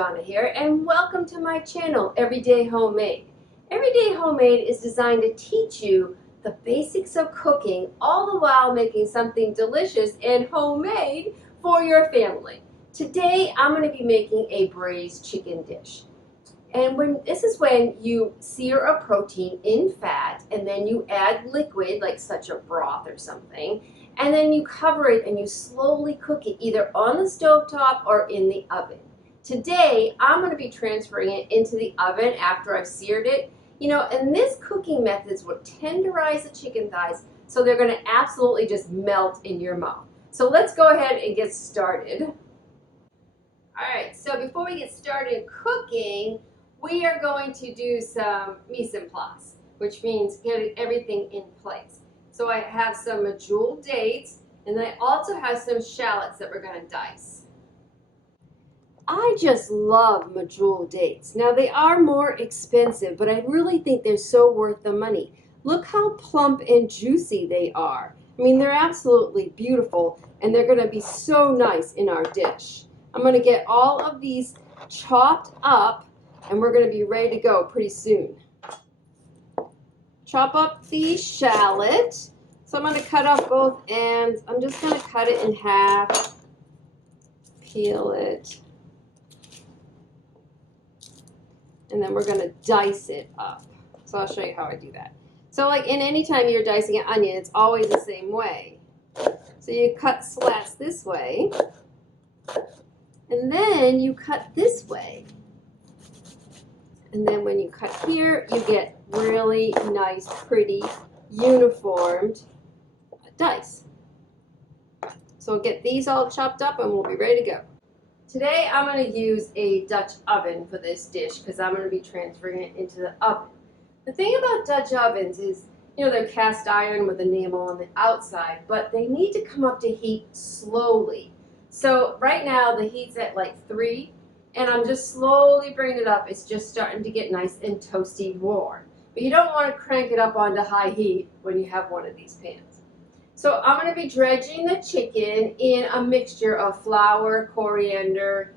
Donna here, and welcome to my channel, Everyday Homemade. Everyday Homemade is designed to teach you the basics of cooking, all the while making something delicious and homemade for your family. Today, I'm going to be making a braised chicken dish. And this is when you sear a protein in fat, and then you add liquid, like such a broth or something, and then you cover it and you slowly cook it either on the stovetop or in the oven. Today, I'm going to be transferring it into the oven after I've seared it. You know, and this cooking methods will tenderize the chicken thighs so they're going to absolutely just melt in your mouth. So let's go ahead and get started. Alright, so before we get started cooking, we are going to do some mise en place, which means getting everything in place. So I have some medjool dates, and then I also have some shallots that we're going to dice. I just love medjool dates. Now they are more expensive, but I really think they're so worth the money. Look how plump and juicy they are. I mean, they're absolutely beautiful, and they're going to be so nice in our dish. I'm going to get all of these chopped up, and we're going to be ready to go pretty soon. Chop up the shallot. So I'm going to cut off both ends. I'm just going to cut it in half. Peel it. And then we're going to dice it up. So I'll show you how I do that. So like in any time you're dicing an onion, it's always the same way. So you cut slats this way. And then you cut this way. And then when you cut here, you get really nice, pretty, uniformed dice. So we'll get these all chopped up and we'll be ready to go. Today I'm going to use a Dutch oven for this dish because I'm going to be transferring it into the oven. The thing about Dutch ovens is, you know, they're cast iron with enamel on the outside, but they need to come up to heat slowly. So right now the heat's at like 3. And I'm just slowly bringing it up. It's just starting to get nice and toasty warm. But you don't want to crank it up onto high heat when you have one of these pans. So I'm going to be dredging the chicken in a mixture of flour, coriander,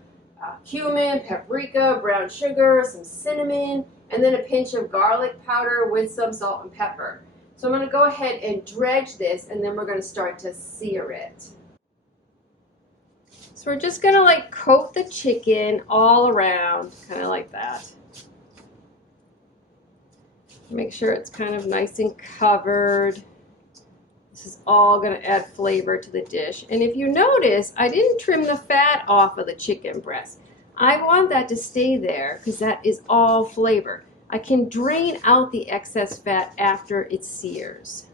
cumin, paprika, brown sugar, some cinnamon, and then a pinch of garlic powder with some salt and pepper. So I'm going to go ahead and dredge this, and then we're going to start to sear it. So we're just going to like coat the chicken all around, kind of like that. Make sure it's kind of nice and covered. This is all going to add flavor to the dish. And if you notice, I didn't trim the fat off of the chicken breast. I want that to stay there because that is all flavor. I can drain out the excess fat after it sears.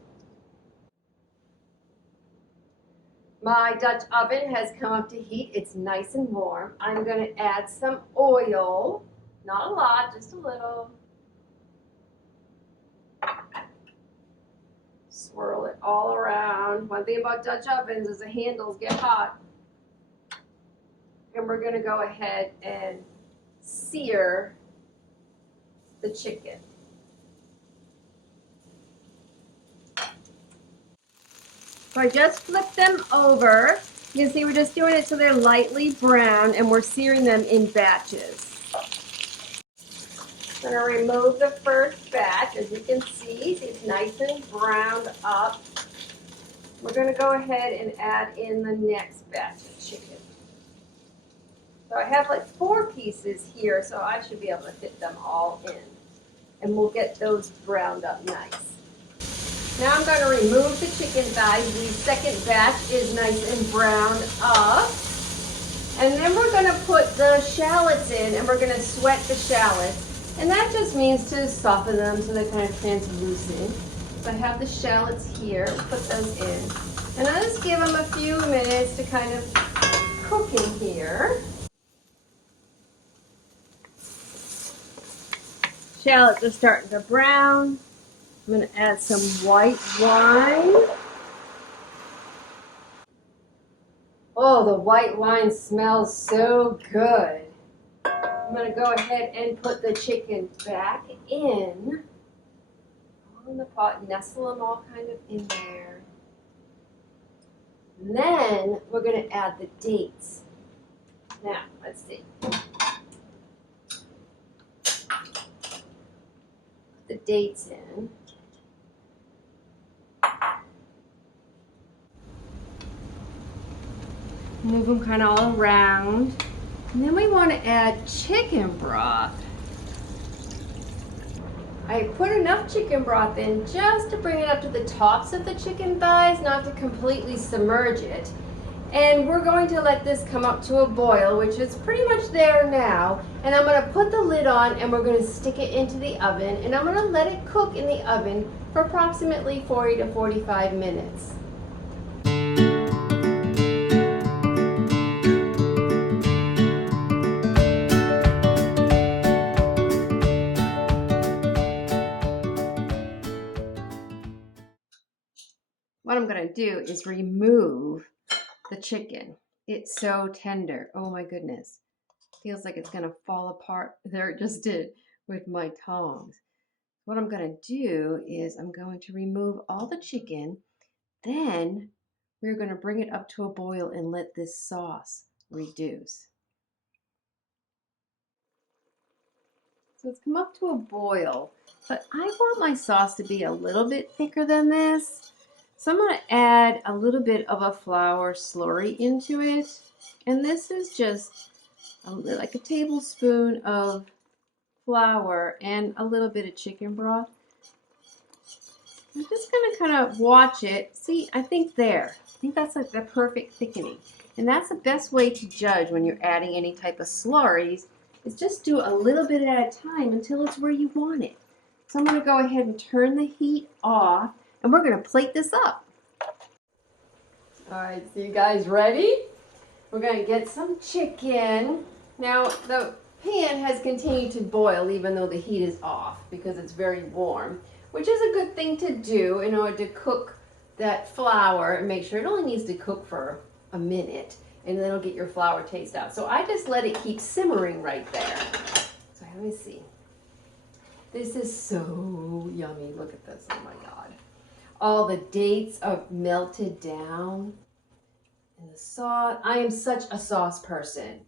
My Dutch oven has come up to heat. It's nice and warm. I'm going to add some oil. Not a lot, just a little. Swirl it all around. One thing about Dutch ovens is the handles get hot. And we're going to go ahead and sear the chicken. So I just flipped them over. You can see we're just doing it so they're lightly brown, and we're searing them in batches. I'm going to remove the first batch. As you can see, it's nice and browned up. We're going to go ahead and add in the next batch of chicken. So I have like 4 pieces here, so I should be able to fit them all in. And we'll get those browned up nice. Now I'm going to remove the chicken thighs. The second batch is nice and browned up. And then we're going to put the shallots in, and we're going to sweat the shallots. And that just means to soften them so they're kind of translucent. So I have the shallots here. Put those in. And I'll just give them a few minutes to kind of cook in here. Shallots are starting to brown. I'm going to add some white wine. Oh, the white wine smells so good. I'm going to go ahead and put the chicken back in the pot, nestle them all kind of in there. And then we're going to add the dates. Now, let's see. the dates in. Move them kind of all around. And then we want to add chicken broth. I put enough chicken broth in just to bring it up to the tops of the chicken thighs, not to completely submerge it. And we're going to let this come up to a boil, which is pretty much there now. And I'm going to put the lid on and we're going to stick it into the oven. And I'm going to let it cook in the oven for approximately 40 to 45 minutes. What I'm going to do is remove the chicken. It's so tender. Oh my goodness. Feels like it's going to fall apart. There it just did with my tongs. What I'm going to do is I'm going to remove all the chicken. Then we're going to bring it up to a boil and let this sauce reduce. So it's come up to a boil, but I want my sauce to be a little bit thicker than this. So I'm going to add a little bit of a flour slurry into it. And this is just like a tablespoon of flour and a little bit of chicken broth. I'm just going to kind of watch it. See, I think that's like the perfect thickening. And that's the best way to judge when you're adding any type of slurries, is just do a little bit at a time until it's where you want it. So I'm going to go ahead and turn the heat off. And we're going to plate this up. All right, so you guys ready? We're going to get some chicken. Now, the pan has continued to boil even though the heat is off because it's very warm, which is a good thing to do in order to cook that flour and make sure it only needs to cook for a minute and then it'll get your flour taste out. So I just let it keep simmering right there. So let me see. This is so yummy. Look at this. Oh my God. All the dates are melted down. And the sauce. I am such a sauce person.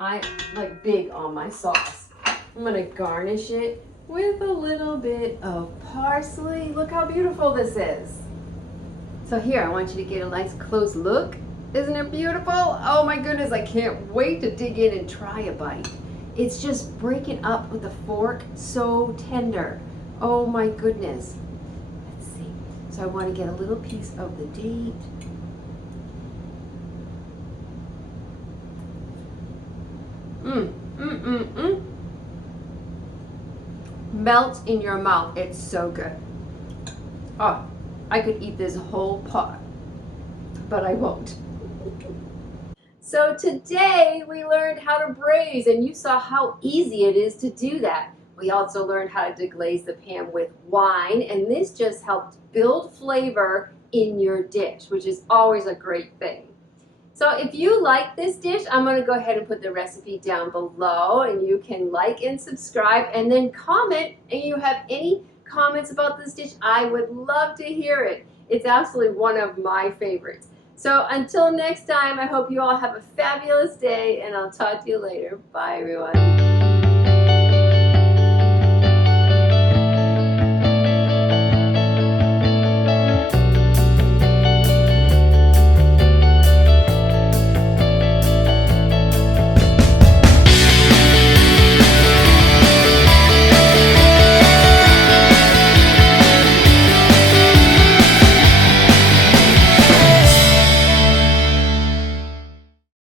I'm like big on my sauce. I'm going to garnish it with a little bit of parsley. Look how beautiful this is. So here, I want you to get a nice close look. Isn't it beautiful? Oh my goodness, I can't wait to dig in and try a bite. It's just breaking up with a fork, so tender. Oh my goodness. Let's see. So I want to get a little piece of the date. Melts in your mouth. It's so good. Oh, I could eat this whole pot, but I won't. So today we learned how to braise, and you saw how easy it is to do that. We also learned how to deglaze the pan with wine, and this just helped build flavor in your dish, which is always a great thing. So if you like this dish, I'm going to go ahead and put the recipe down below, and you can like and subscribe and then comment, and you have any comments about this dish, I would love to hear it. It's absolutely one of my favorites. So until next time, I hope you all have a fabulous day, and I'll talk to you later. Bye, everyone.